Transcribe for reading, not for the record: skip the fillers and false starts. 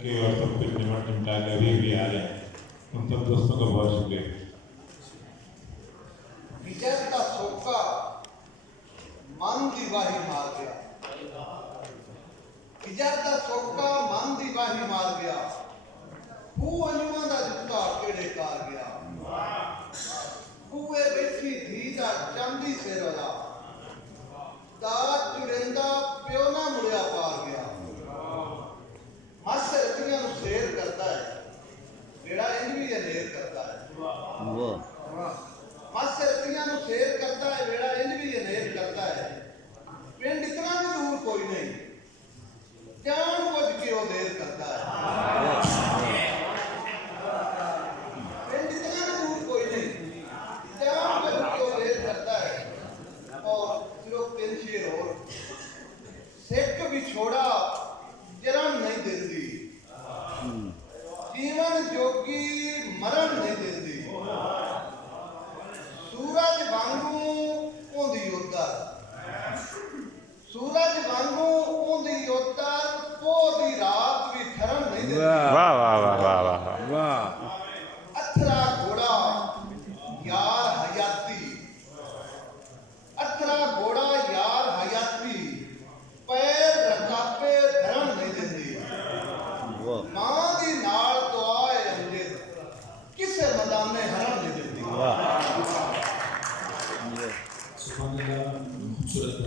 और सब कुछ निमटा के अभी भी आ रहे हैं। उन सब दोस्तों का बहुत शुक्रिया। विजय का सोका मन की वाही मार गया, विजय का सोका मन की वाही मार गया, वो अनुमान का जुत्ता केड़े कार गया, कुए बैठी धी का चांदी से रला, दात चुरिंदा प्यो ना मुड़िया पार गया। मस्त रतियां नु शेर करता है, बेड़ा इंज भी नेर करता है। मस्त रतियां नु शेर करता है, बेड़ा इंज भी नेर करता है। पिंड इतना भी दूर कोई नहीं, जान बुझ के वो देर करता है। पिंड इतना भी दूर कोई नहीं, जान बुझ के वो देर करता है। और सिर्फ 3 शेर और, सिख भी छोड़ा जन्म नहीं देती, जीवन जोगी मरण नहीं देती, सूरज वांगू ओंदी उतर, सूरज वांगू ओंदी उतर, पोदी रात भी ठहरन नहीं देती। वाह वाह वाह वाह वाह वाह। अथरा घोड़ा यार हयाती, अथरा घोड़ा यार हयाती, पैर रकापे धर्म नहीं देती। मां दी नाल तो आए अंजिर, किसे मदाने हरम नहीं देती। खूबसूरत